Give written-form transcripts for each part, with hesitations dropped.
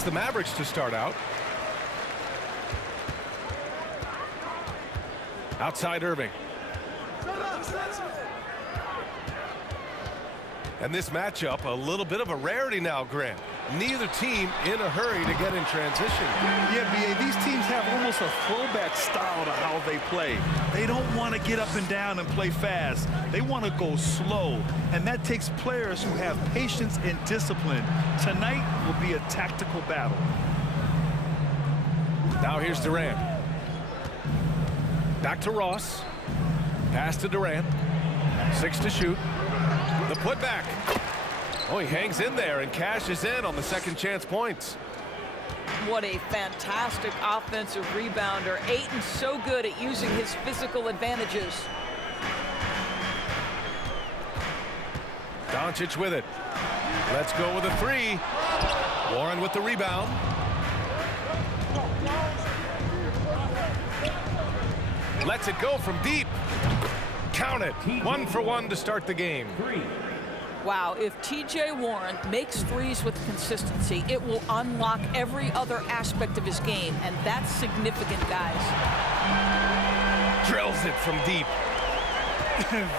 It's the Mavericks to start out. Outside Irving. And this matchup, a little bit of a rarity now, Grant. Neither team in a hurry to get in transition. Yeah, B.A., these teams have almost a throwback style to how they play. They don't want to get up and down and play fast. They want to go slow, and that takes players who have patience and discipline. Tonight will be a tactical battle. Now here's Durant. Back to Ross. Pass to Durant. 6 to shoot. The putback. Oh, he hangs in there and cashes in on the second chance points. What a fantastic offensive rebounder. Ayton's so good at using his physical advantages. Doncic with it. Let's go with a 3. Warren with the rebound. Lets it go from deep. Count it. 1 for 1 to start the game. Wow, if T.J. Warren makes threes with consistency, it will unlock every other aspect of his game, and that's significant, guys. Drills it from deep.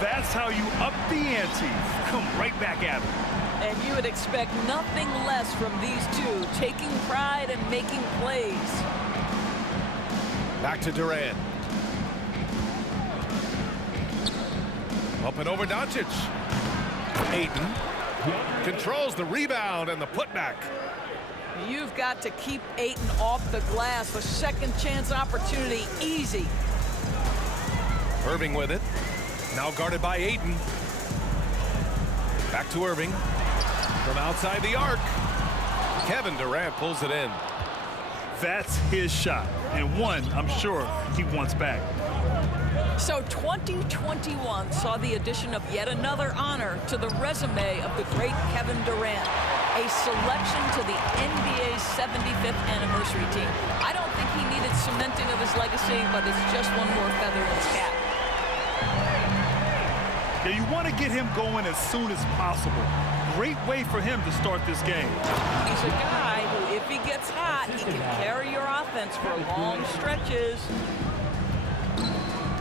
That's how you up the ante. Come right back at him. And you would expect nothing less from these two, taking pride and making plays. Back to Durant. Up and over Doncic. Ayton controls the rebound and the putback. You've got to keep Ayton off the glass. A second chance opportunity, easy. Irving with it. Now guarded by Ayton. Back to Irving. From outside the arc. Kevin Durant pulls it in. That's his shot, and one I'm sure he wants back. So 2021 saw the addition of yet another honor to the resume of the great Kevin Durant, a selection to the NBA's 75th anniversary team. I don't think he needed cementing of his legacy, but it's just one more feather in his cap. Yeah, you want to get him going as soon as possible. Great way for him to start this game. He's a guy who, if he gets hot, he can carry your offense for long stretches.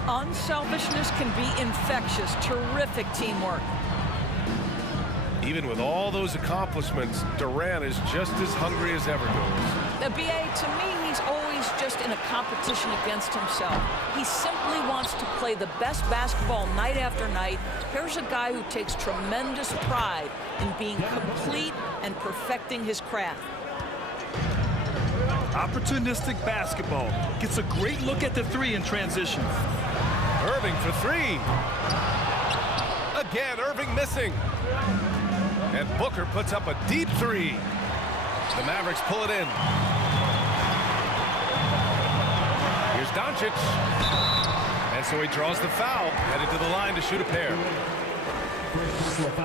Unselfishness can be infectious. Terrific teamwork. Even with all those accomplishments, Durant is just as hungry as ever goes. The BA, to me, he's always just in a competition against himself. He simply wants to play the best basketball night after night. Here's a guy who takes tremendous pride in being complete and perfecting his craft. Opportunistic basketball. Gets a great look at the 3 in transition. Irving for 3. Again, Irving missing. And Booker puts up a deep 3. The Mavericks pull it in. Here's Doncic. And so he draws the foul, headed to the line to shoot a pair.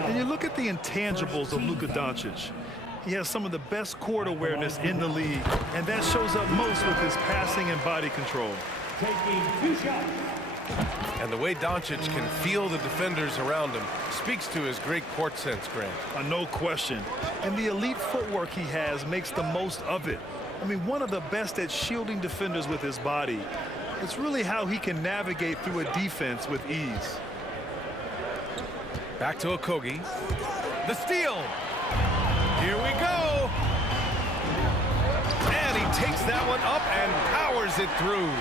And you look at the intangibles of Luka Doncic. He has some of the best court awareness in the league, and that shows up most with his passing and body control. Taking 2 shots. And the way Doncic can feel the defenders around him speaks to his great court sense, Grant. No question. And the elite footwork he has makes the most of it. I mean, one of the best at shielding defenders with his body. It's really how he can navigate through a defense with ease. Back to Okogie. The steal. Here we go. And he takes that one up and powers it through.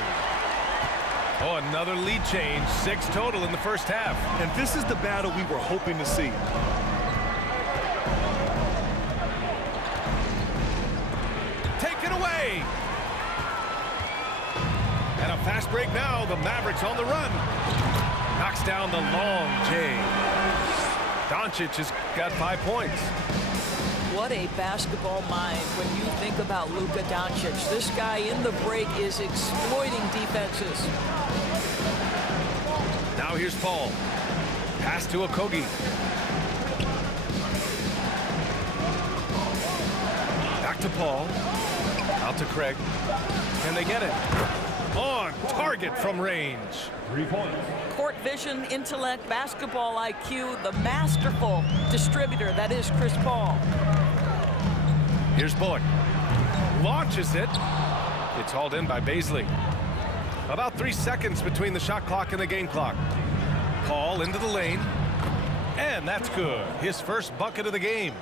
Oh, another lead change. 6 total in the first half. And this is the battle we were hoping to see. Taken away. And a fast break now. The Mavericks on the run. Knocks down the long J. Doncic has got 5 points. What a basketball mind when you think about Luka Doncic. This guy in the break is exploiting defenses. Now here's Paul. Pass to Okogie. Back to Paul. Out to Craig. Can they get it? On target from range. 3 points. Court vision, intellect, basketball IQ, the masterful distributor that is Chris Paul. Here's Bullock. Launches it. It's hauled in by Bazley. About 3 seconds between the shot clock and the game clock. Paul into the lane. And that's good. His first bucket of the game.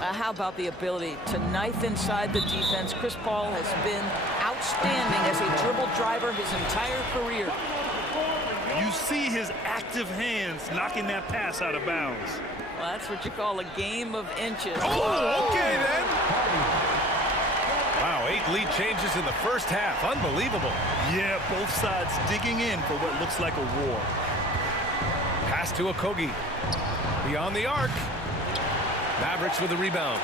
How about the ability to knife inside the defense? Chris Paul has been outstanding as a dribble driver his entire career. You see his active hands knocking that pass out of bounds. Well, that's what you call a game of inches. Oh, okay then. Wow, 8 lead changes in the first half. Unbelievable. Yeah, both sides digging in for what looks like a war. Pass to Okogie. Beyond the arc. Mavericks with the rebound.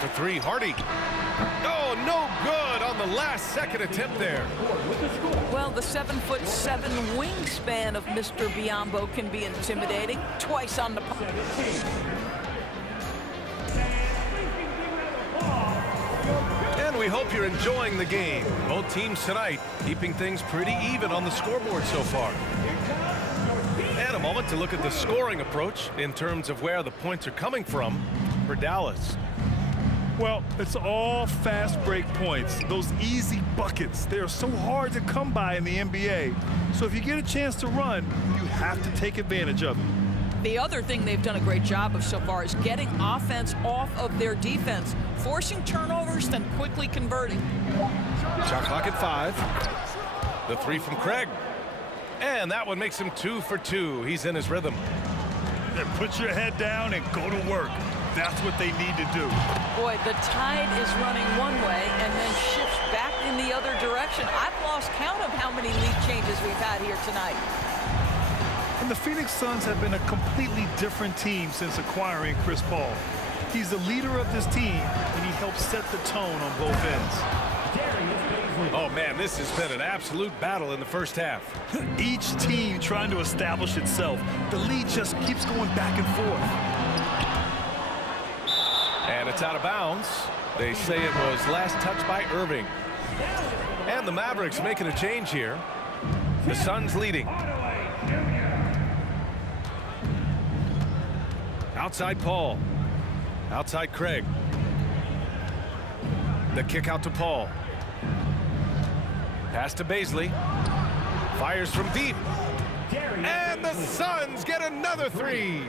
To 3, Hardy. Oh, no good on the last second attempt there. Well, the 7'7" wingspan of Mr. Biyombo can be intimidating. Twice on the And we hope you're enjoying the game. Both teams tonight keeping things pretty even on the scoreboard so far. And a moment to look at the scoring approach in terms of where the points are coming from for Dallas. Well, it's all fast break points. Those easy buckets, they are so hard to come by in the NBA. So if you get a chance to run, you have to take advantage of it. The other thing they've done a great job of so far is getting offense off of their defense, forcing turnovers, then quickly converting. Shot clock at 5. The 3 from Craig. And that one makes him 2 for 2. He's in his rhythm. Then put your head down and go to work. That's what they need to do. Boy, the tide is running one way and then shifts back in the other direction. I've lost count of how many lead changes we've had here tonight. And the Phoenix Suns have been a completely different team since acquiring Chris Paul. He's the leader of this team, and he helps set the tone on both ends. Oh, man, this has been an absolute battle in the first half. Each team trying to establish itself. The lead just keeps going back and forth. And it's out of bounds. They say it was last touched by Irving. And the Mavericks making a change here. The Suns leading. Outside Paul. Outside Craig. The kick out to Paul. Pass to Bazley. Fires from deep. And the Suns get another 3.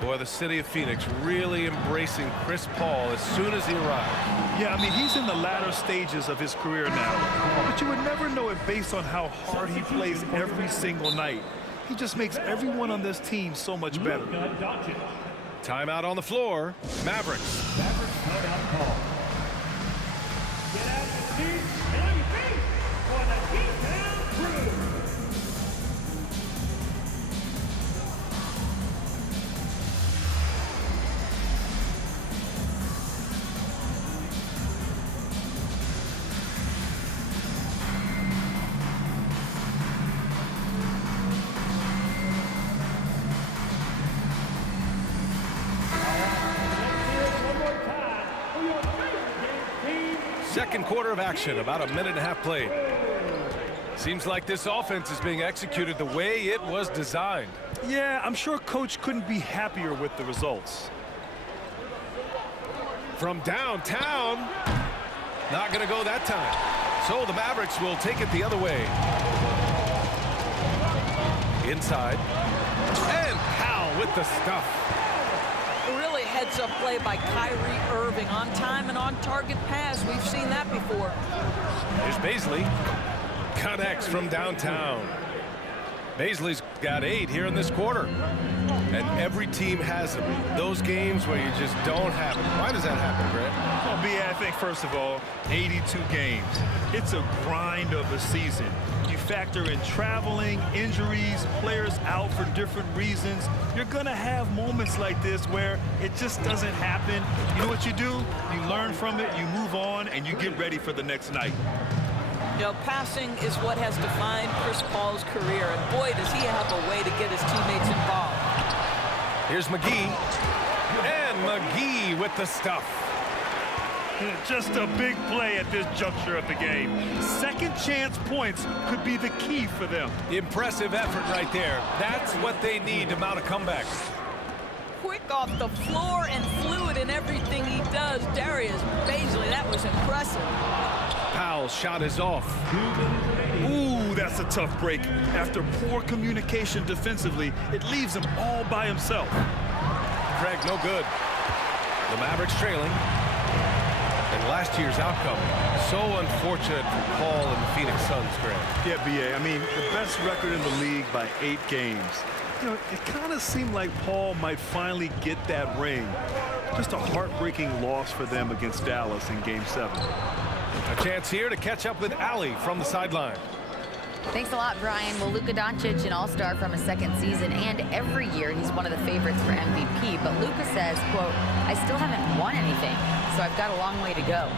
Boy, the city of Phoenix really embracing Chris Paul as soon as he arrived. Yeah, I mean, he's in the latter stages of his career now. But you would never know it based on how hard he plays every single night. He just makes everyone on this team so much better. Timeout on the floor. Mavericks. Timeout call. Get out the seats and feet for the Geektown Crew. Second quarter of action, about a minute and a half played. Seems like this offense is being executed the way it was designed. Yeah, I'm sure Coach couldn't be happier with the results. From downtown, not going to go that time. So the Mavericks will take it the other way. Inside. And Powell with the stuff. Really heads-up play by Kyrie Irving. On time and on target pass. We've seen that before. Here's Bazley. Connects from downtown. Bazley's got 8 here in this quarter. And every team has them. Those games where you just don't have it. Why does that happen, Grant? Well, B, I think, first of all, 82 games. It's a grind of a season. You factor in traveling, injuries, players out for different reasons. You're going to have moments like this where it just doesn't happen. You know what you do? You learn from it, you move on, and you get ready for the next night. You know, passing is what has defined Chris Paul's career, and boy, does he have a way to get his teammates involved. Here's McGee. And McGee with the stuff. Just a big play at this juncture of the game. Second chance points could be the key for them. Impressive effort right there. That's what they need to mount a comeback. Quick quick off the floor and fluid in everything he does. Darius Bazley, that was impressive. Powell's shot is off. Ooh, that's a tough break. After poor communication defensively, it leaves him all by himself. Craig, no good. The Mavericks trailing. And last year's outcome, so unfortunate for Paul and the Phoenix Suns, Greg. Yeah, B.A., I mean, the best record in the league by 8 games. You know, it kind of seemed like Paul might finally get that ring. Just a heartbreaking loss for them against Dallas in Game 7. A chance here to catch up with Allie from the sideline. Thanks a lot, Brian. Well, Luka Doncic, an all-star from his second season, and every year he's one of the favorites for MVP. But Luka says, quote, I still haven't won anything, so I've got a long way to go.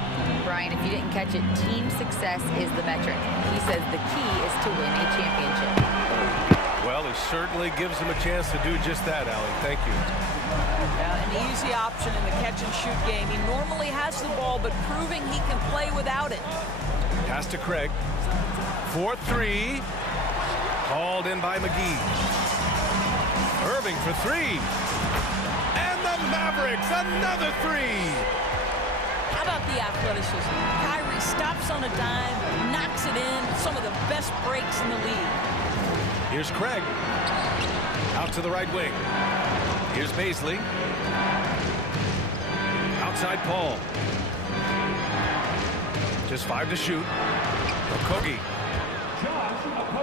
Brian, if you didn't catch it, team success is the metric. He says the key is to win a championship. Well, it certainly gives him a chance to do just that, Allie. Thank you. An easy option in the catch-and-shoot game. He normally has the ball, but proving he can play without it. Pass to Craig. 4-3. Called in by McGee. Irving for 3. And the Mavericks, another 3. How about the athleticism? Kyrie stops on a dime, knocks it in. Some of the best breaks in the league. Here's Craig. Out to the right wing. Here's Bazley. Outside Paul. Just 5 to shoot. Okogie.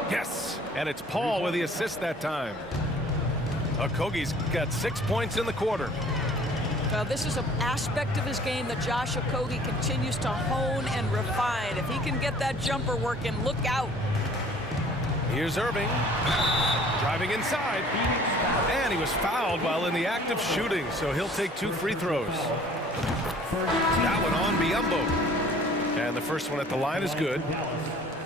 Yes, and it's Paul with the assist that time. Okogie's got 6 points in the quarter. This is an aspect of his game that Josh Okogie continues to hone and refine. If he can get that jumper working, look out. Here's Irving. Driving inside. And he was fouled while in the act of shooting, so he'll take 2 free throws. That one on Biyombo. And the first one at the line is good.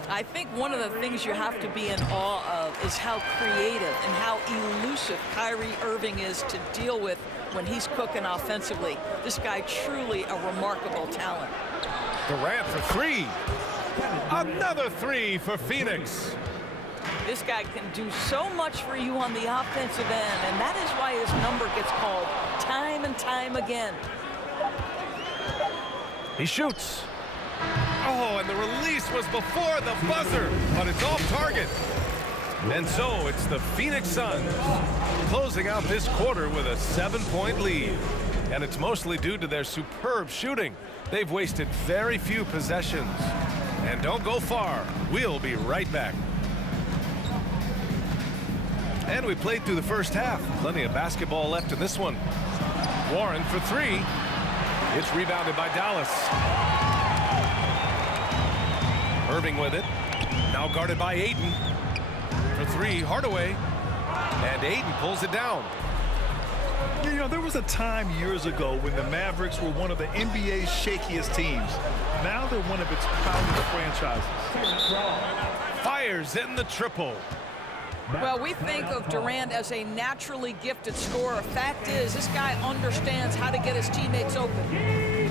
I think one of the things you have to be in awe of is how creative and how elusive Kyrie Irving is to deal with when he's cooking offensively. This guy truly a remarkable talent. Durant for 3. Another 3 for Phoenix. This guy can do so much for you on the offensive end, and that is why his number gets called time and time again. He shoots. Oh, and the release was before the buzzer, but it's off target. And so it's the Phoenix Suns closing out this quarter with a 7-point lead. And it's mostly due to their superb shooting. They've wasted very few possessions. And don't go far. We'll be right back. And we played through the first half. Plenty of basketball left in this one. Warren for 3. It's rebounded by Dallas. Irving with it. Now guarded by Ayton. For 3, Hardaway. And Ayton pulls it down. You know, there was a time years ago when the Mavericks were one of the NBA's shakiest teams. Now they're one of its proudest franchises. Fires in the triple. Well, we think of Durant as a naturally gifted scorer. Fact is, this guy understands how to get his teammates open.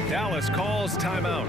Dallas calls timeout.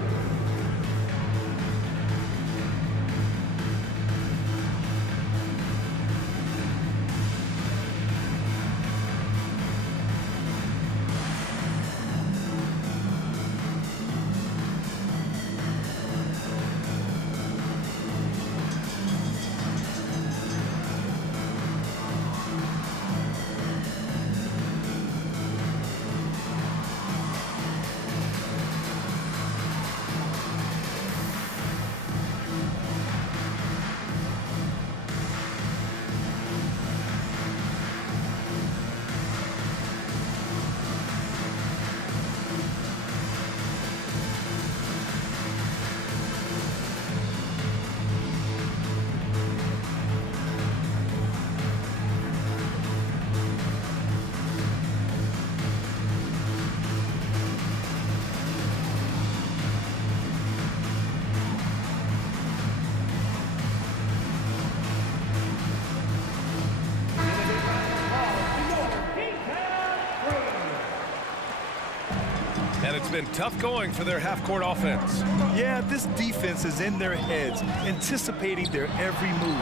And it's been tough going for their half-court offense. Yeah, this defense is in their heads, anticipating their every move.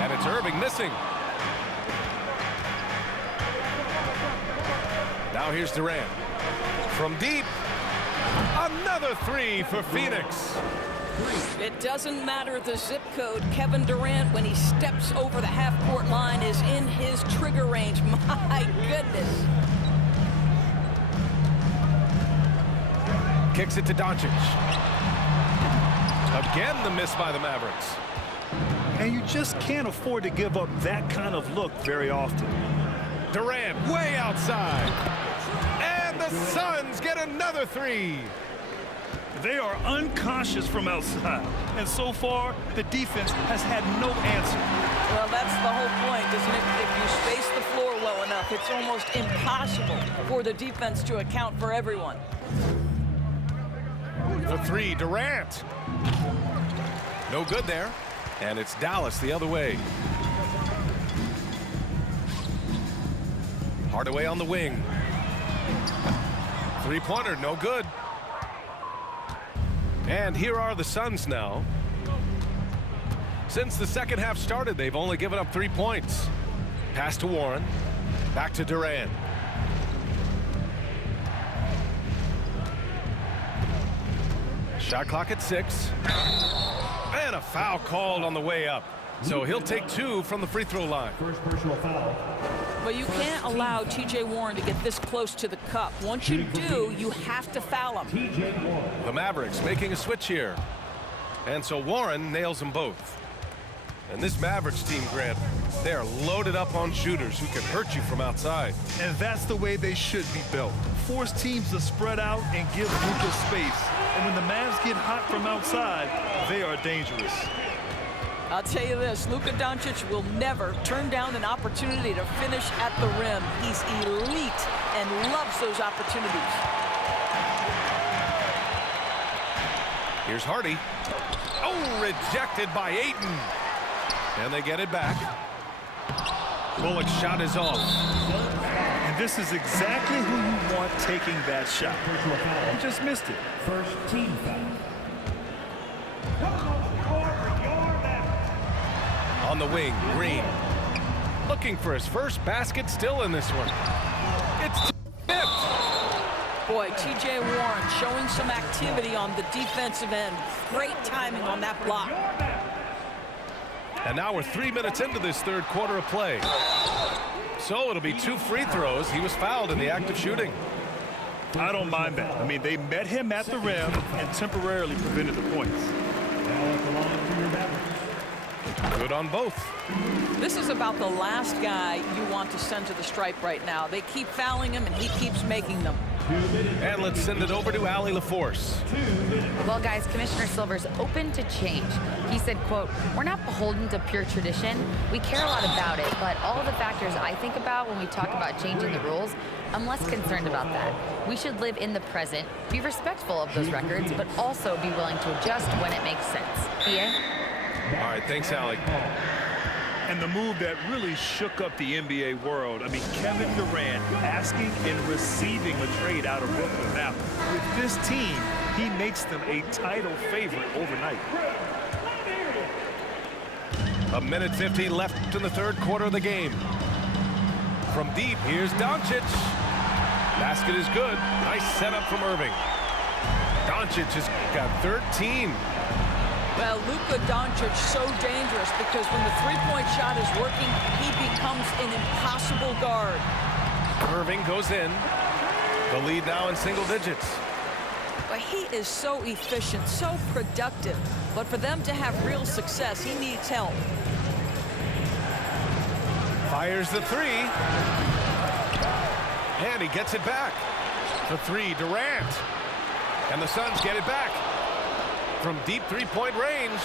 And it's Irving missing. Now here's Durant. From deep, another three for Phoenix. It doesn't matter the zip code. Kevin Durant, when he steps over the half-court line, is in his trigger range. My goodness. Kicks it to Doncic. Again, the miss by the Mavericks. And you just can't afford to give up that kind of look very often. Durant way outside. And the Suns get another three. They are unconscious from outside. And so far, the defense has had no answer. Well, that's the whole point, isn't it? If you space the floor well enough, it's almost impossible for the defense to account for everyone. The three, Durant. No good there. And it's Dallas the other way. Hardaway on the wing. Three-pointer, no good. And here are the Suns now. Since the second half started, they've only given up 3 points. Pass to Warren. Back to Durant. Shot clock at 6. And a foul called on the way up. So he'll take 2 from the free throw line. First personal foul. But you can't allow T.J. Warren to get this close to the cup. Once you do, you have to foul him. T.J. Warren. The Mavericks making a switch here. And so Warren nails them both. And this Mavericks team, Grant, they are loaded up on shooters who can hurt you from outside. And that's the way they should be built. Force teams to spread out and give Luka space. And when the Mavs get hot from outside, they are dangerous. I'll tell you this, Luka Doncic will never turn down an opportunity to finish at the rim. He's elite and loves those opportunities. Here's Hardy. Oh, rejected by Ayton. And they get it back. Bullock's shot is off. And this is exactly who you want taking that shot. Personal foul. He just missed it. First team foul. Come on, score for your Mavericks. On the wing, Green. Looking for his first basket still in this one. It's tipped. Boy, T.J. Warren showing some activity on the defensive end. Great timing on that block. And now we're 3 minutes into this third quarter of play. So it'll be 2 free throws. He was fouled in the act of shooting. I don't mind that. I mean, they met him at the rim and temporarily prevented the points. Now at the line for your Mavericks. Good on both. This is about the last guy you want to send to the stripe right now. They keep fouling him, and he keeps making them. And let's send it over to Allie LaForce. Well, guys, Commissioner Silver's open to change. He said, quote, "We're not beholden to pure tradition. We care a lot about it, but all the factors I think about when we talk about changing the rules, I'm less concerned about that. We should live in the present, be respectful of those records, but also be willing to adjust when it makes sense." BA? All right, thanks, Allie. And the move that really shook up the NBA world, I mean, Kevin Durant asking and receiving a trade out of Brooklyn. Now, with this team, he makes them a title favorite overnight. A minute 50 left in the third quarter of the game. From deep, here's Doncic. Basket is good. Nice setup from Irving. Doncic has got 13. Well, Luka Doncic so dangerous because when the three-point shot is working, he becomes an impossible guard. Irving goes in. The lead now in single digits. But he is so efficient, so productive. But for them to have real success, he needs help. Fires the three. And he gets it back. The three, Durant. And the Suns get it back. From deep three-point range.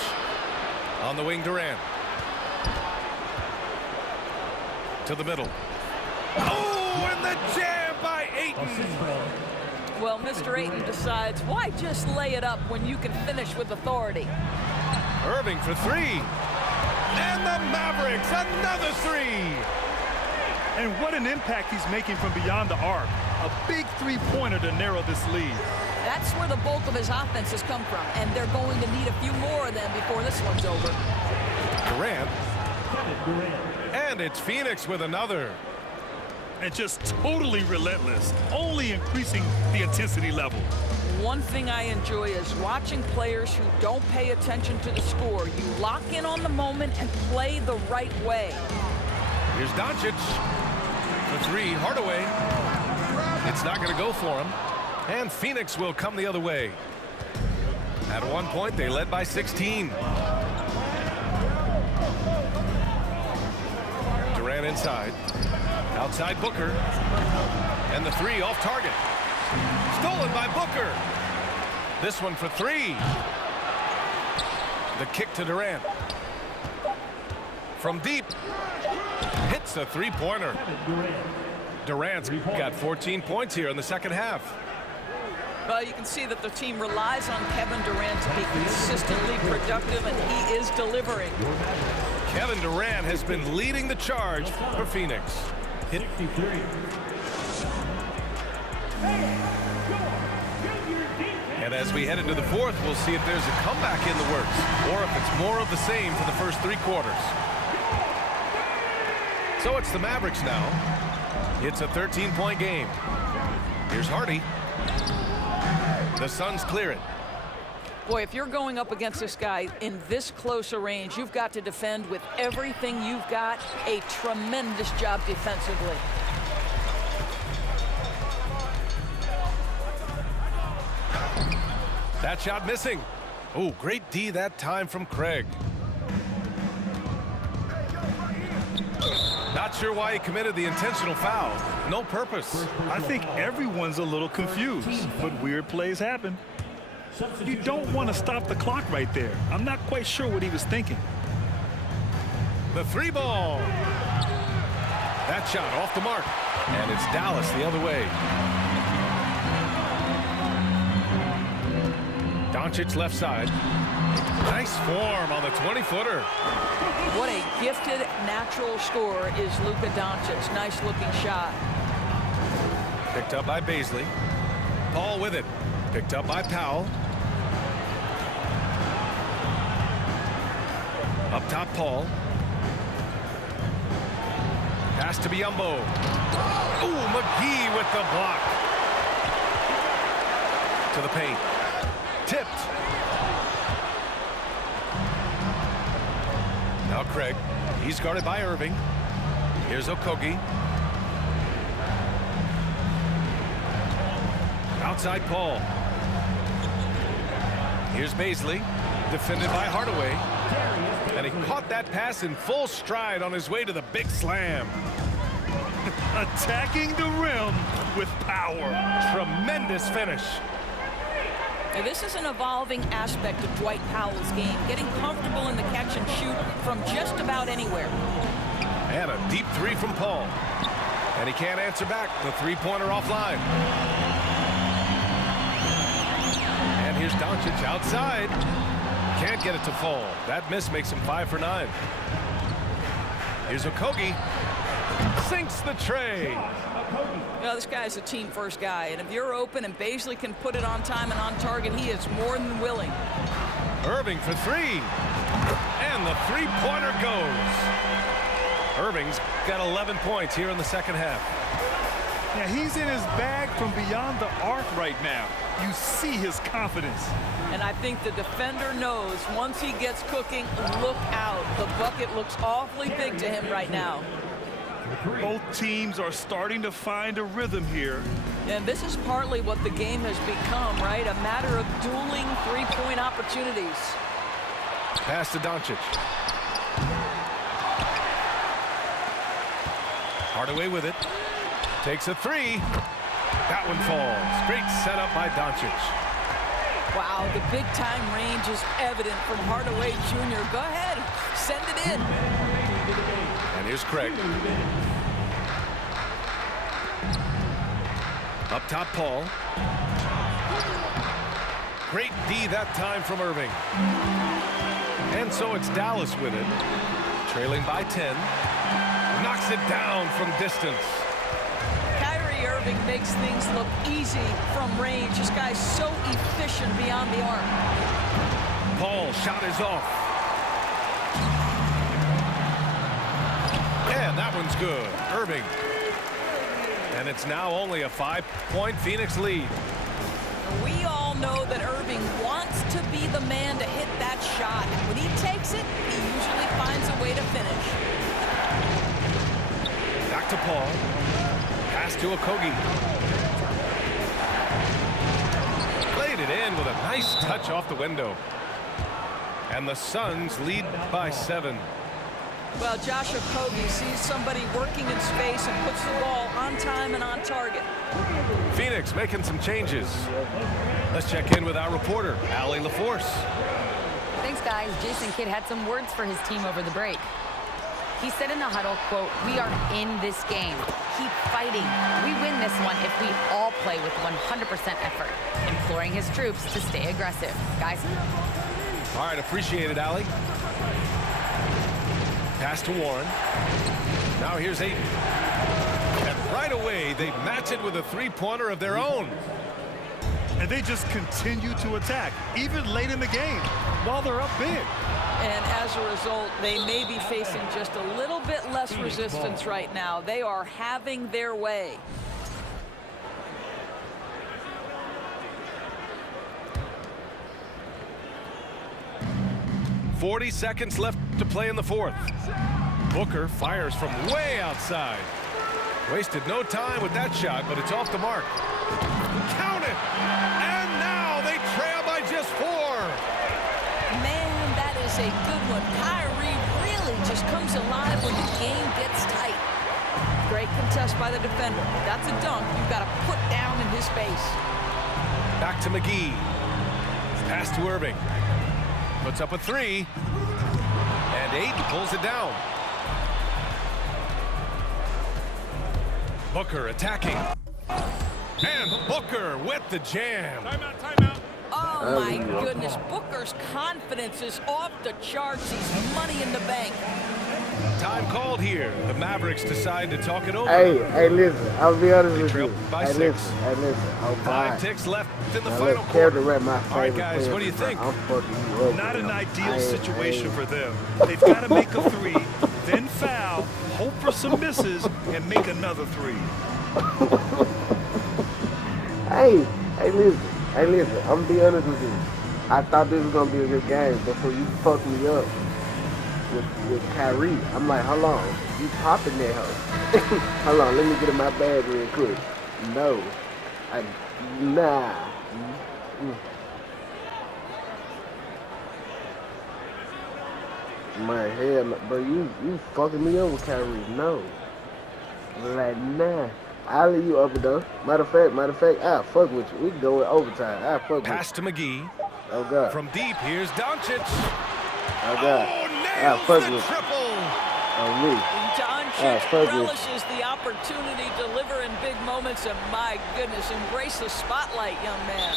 On the wing, Durant. To the middle. Oh, and the jam by Ayton. Well, Mr. Ayton decides, why just lay it up when you can finish with authority? Irving for three. And the Mavericks, another three. And what an impact he's making from beyond the arc. A big three-pointer to narrow this lead. That's where the bulk of his offense has come from, and they're going to need a few more of them before this one's over. Durant. And it's Phoenix with another. and just totally relentless, only increasing the intensity level. One thing I enjoy is watching players who don't pay attention to the score. You lock in on the moment and play the right way. Here's Doncic. The three, Hardaway. It's not going to go for him. And Phoenix will come the other way. At one point, they led by 16. Durant inside. Outside Booker. And the three off target. Stolen by Booker. This one for three. The kick to Durant. From deep. Hits a three-pointer. Durant's got 14 points here in the second half. Well, you can see that the team relies on Kevin Durant to be consistently productive, and he is delivering. Kevin Durant has been leading the charge for Phoenix. 63. And as we head into the fourth, we'll see if there's a comeback in the works or if it's more of the same for the first three quarters. So it's the Mavericks now. It's a 13-point game. Here's Hardy. The Suns clear it. Boy, if you're going up against this guy in this close a range, you've got to defend with everything you've got. A tremendous job defensively. That shot missing. Oh, great D that time from Craig. Not sure why he committed the intentional foul. No purpose. I think everyone's a little confused, but weird plays happen. You don't want to stop the clock right there. I'm not quite sure what he was thinking. The three ball. That shot off the mark. And it's Dallas the other way. Doncic left side. Nice form on the 20-footer. What a gifted natural scorer is Luka Doncic. Nice looking shot. Picked up by Baisley. Paul with it. Picked up by Powell. Up top, Paul. Pass to Biyombo. Ooh, McGee with the block. To the paint. Tipped. Now Craig. He's guarded by Irving. Here's Okogie. Outside Paul. Here's Baisley. Defended by Hardaway. And he caught that pass in full stride on his way to the big slam. Attacking the rim with power. Tremendous finish. Now, this is an evolving aspect of Dwight Powell's game, getting comfortable in the catch and shoot from just about anywhere. And a deep three from Paul. And he can't answer back. The three-pointer offline. And here's Doncic outside. Can't get it to fall. That miss makes him 5 for 9. Here's Okogie. Sinks the tray. You know, this guy's a team-first guy, and if you're open and Baisley can put it on time and on target, he is more than willing. Irving for three. And the three-pointer goes. Irving's got 11 points here in the second half. Yeah, he's in his bag from beyond the arc right now. You see his confidence. And I think the defender knows once he gets cooking, look out. The bucket looks awfully big to him right now. Both teams are starting to find a rhythm here. And this is partly what the game has become, right? A matter of dueling three-point opportunities. Pass to Doncic. Hardaway with it. Takes a three. That one falls. Great setup by Doncic. Wow, the big-time range is evident from Hardaway Jr. Go ahead, send it in. And here's Craig. Up top, Paul. Great D that time from Irving. And so it's Dallas with it. Trailing by 10. Knocks it down from distance. Kyrie Irving makes things look easy from range. This guy's so efficient beyond the arc. Paul shot is off. And that one's good. Irving. And it's now only a 5-point Phoenix lead. We all know that Irving wants to be the man to hit that shot. When he takes it, he usually finds a way to finish. Back to Paul. Pass to Okogie. Played it in with a nice touch off the window. And the Suns lead by 7. Well, Josh Okogie sees somebody working in space and puts the ball on time and on target. Phoenix making some changes. Let's check in with our reporter, Allie LaForce. Thanks, guys. Jason Kidd had some words for his team over the break. He said in the huddle, quote, "We are in this game. Keep fighting. We win this one if we all play with 100% effort," imploring his troops to stay aggressive. Guys? All right, appreciate it, Allie. Pass to Warren. Now here's Ayton. And right away, they match it with a three-pointer of their own. And they just continue to attack, even late in the game, while they're up big. And as a result, they may be facing just a little bit less resistance right now. They are having their way. .40 seconds left to play in the fourth. Booker fires from way outside. Wasted no time with that shot, but it's off the mark. Count it! And now they trail by just 4. Man, that is a good one. Kyrie really just comes alive when the game gets tight. Great contest by the defender. That's a dunk you've got to put down in his face. Back to McGee. Pass to Irving. Puts up a 3. And Ayton pulls it down. Booker attacking. And Booker with the jam. Timeout, timeout. Oh, my goodness. Booker's confidence is off the charts. He's money in the bank. Time called here. The Mavericks decide to talk it over. Hey, listen. I'll be honest with trail you. by Hey, 6. listen. Oh, 5 ticks left in the now, final look, quarter. Kevin Durant, my All right, favorite guys, player. what do you think? I'm fucking you up. Not an man. ideal situation for them. They've got to make a 3, then foul, hope for some misses, and make another 3. Hey, listen. I'm gonna be honest with you. I thought this was gonna be a good game before you fucked me up with Kyrie. I'm like, hold on, you popping that hoe? Hold on, let me get in my bag real quick. No, nah. My head, bro, you fucking me up with Kyrie. No, like nah. I'll leave you up though. Matter of fact, I'll fuck with you. We can go in overtime. I'll fuck with Pass to McGee. you. Oh God. From deep, here's Doncic. Oh God. Oh, I'll nails fuck the with you. triple. On me. Doncic fuck you. relishes the opportunity to deliver in big moments, and my goodness, embrace the spotlight, young man.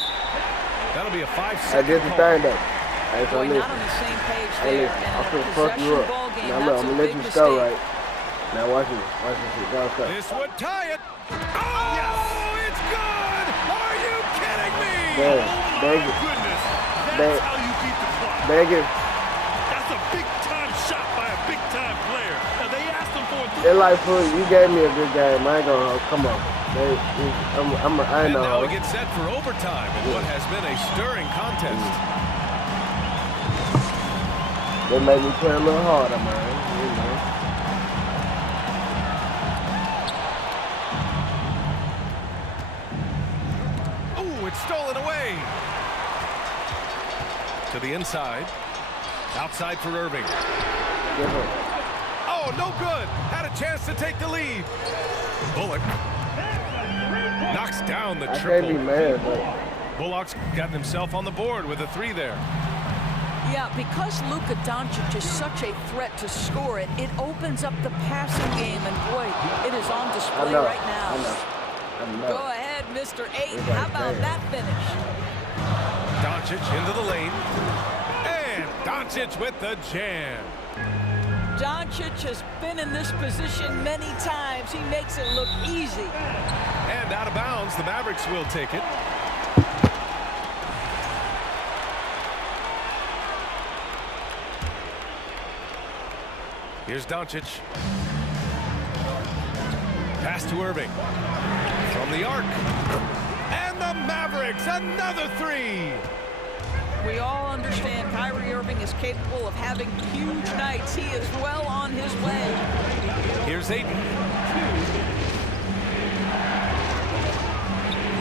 That'll be a Hey, 5-second this the call. thing though. Hey, so Boy, listen. not on the same page Hey, there. listen. I'm And in a finna fuck you possession up. ball game, Now look, that's I'm a gonna let big you score, mistake. right? Now watch this. Watch this shit. Go stop. This would tie it. Oh, it's good. Are you kidding me? Bag it. Goodness, that's Bag- how you beat the clock. Bag it. That's a big-time shot by a big-time player. Now, they asked him for a 3. It's like, fool, you gave me a good game. I ain't gonna. Come on. I ain't And no. now we hoe. get set for overtime in what has been a stirring contest. They made me play a little harder, man. You know. Oh, it's stolen away. To the inside. Outside for Irving. Give her. Oh, no good. Had a chance to take the lead. Bullock knocks down the I can't be triple. mad, but Bullock's gotten himself on the board with a 3 there. Yeah, because Luka Doncic is such a threat to score it, it opens up the passing game, and boy, it is on I display know. right now. I know. Go ahead, Mr. 8. It's How like, about damn. that finish? Doncic into the lane. And Doncic with the jam. Doncic has been in this position many times. He makes it look easy. And out of bounds, the Mavericks will take it. Here's Doncic. Pass to Irving. from the arc. And the Mavericks, another three. We all understand Kyrie Irving is capable of having huge nights. He is well on his way. Here's Ayton.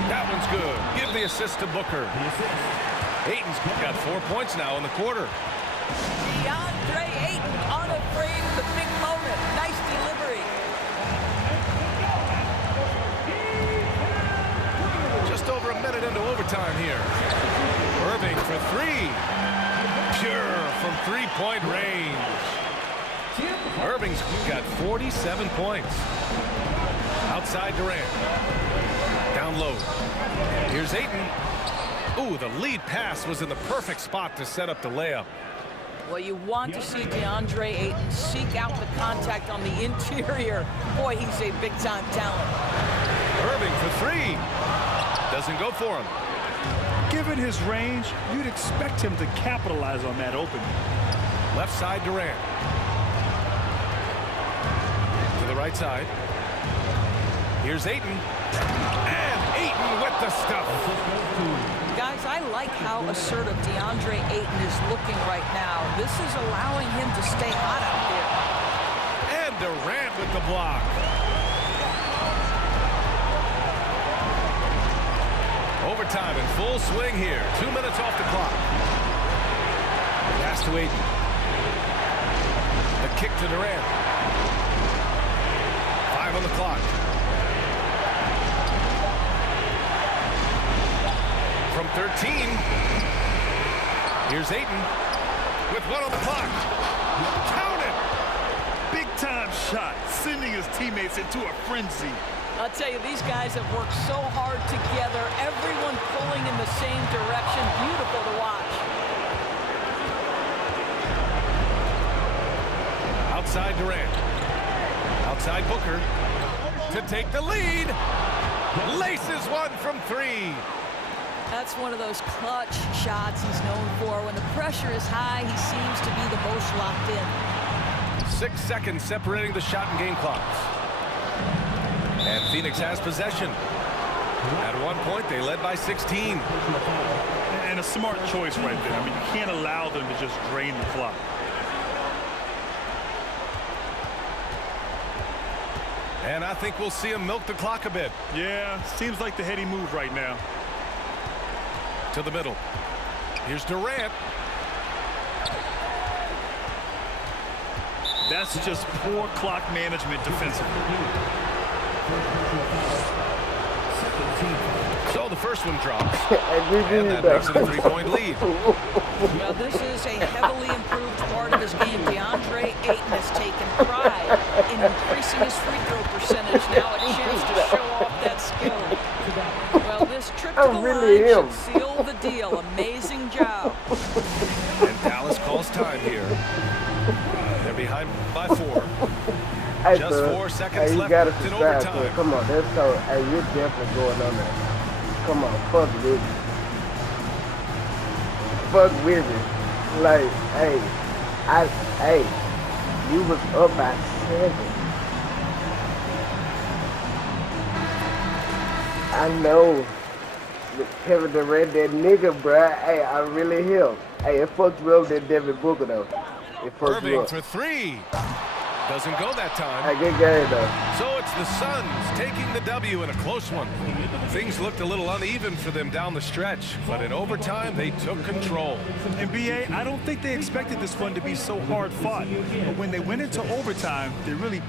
That one's good. Give the assist to Booker. Ayton's got 4 points now in the quarter. DeAndre Ayton unafraid of the big moment. Nice delivery. Just over a minute into overtime here. Irving for three. Pure from three-point range. Irving's got 47 points. Outside Durant. Down low. Here's Ayton. Ooh, the lead pass was in the perfect spot to set up the layup. Well, you want to see DeAndre Ayton seek out the contact on the interior. Boy, he's a big-time talent. Irving for three. Doesn't go for him. Given his range, you'd expect him to capitalize on that opening. Left side Durant. To the right side. Here's Ayton. And Ayton with the stuff. Guys, I like how assertive DeAndre Ayton is looking right now. This is allowing him to stay hot out there. And Durant with the block. Overtime in full swing here. 2 minutes off the clock. Pass to Ayton. The kick to Durant. 5 on the clock. From 13. Here's Ayton with 1 on the clock. Count it. Big-time shot, sending his teammates into a frenzy. I'll tell you, these guys have worked so hard together. Everyone pulling in the same direction. Beautiful to watch. Outside Durant. Outside Booker to take the lead. Laces one from three. That's one of those clutch shots he's known for. When the pressure is high, he seems to be the most locked in. 6 seconds separating the shot and game clocks. And Phoenix has possession. At one point, they led by 16. And a smart choice right there. I mean, you can't allow them to just drain the clock. And I think we'll see him milk the clock a bit. Yeah, seems like the heady move right now. To the middle. Here's Durant. That's just poor clock management defensively. So the first one drops. And that makes it a 3-point lead. Now, this is a heavily improved part of his game. DeAndre Ayton has taken pride in increasing his free throw percentage. Now a chance to show off that skill. Well, this trip to the line should seal the deal. Amazing job. And Dallas calls time here. They're behind by 4. Hey, Just 4 seconds you left gotta in subscribe to overtime. it. Come on, that's so. Hey, you're definitely going on there. Come on, fuck with it. Fuck with it. Like, hey, you was up by 7. I know. Kevin Durant, that nigga, bruh. Hey, I really him. Hey, it fucked you up that Devin Booker though. It fucked you Irving up. for 3. Doesn't go that time. Hey, good game though. So it's the Suns taking the W in a close one. Things looked a little uneven for them down the stretch, but in overtime, they took control. And BA, I don't think they expected this one to be so hard fought. But when they went into overtime, they really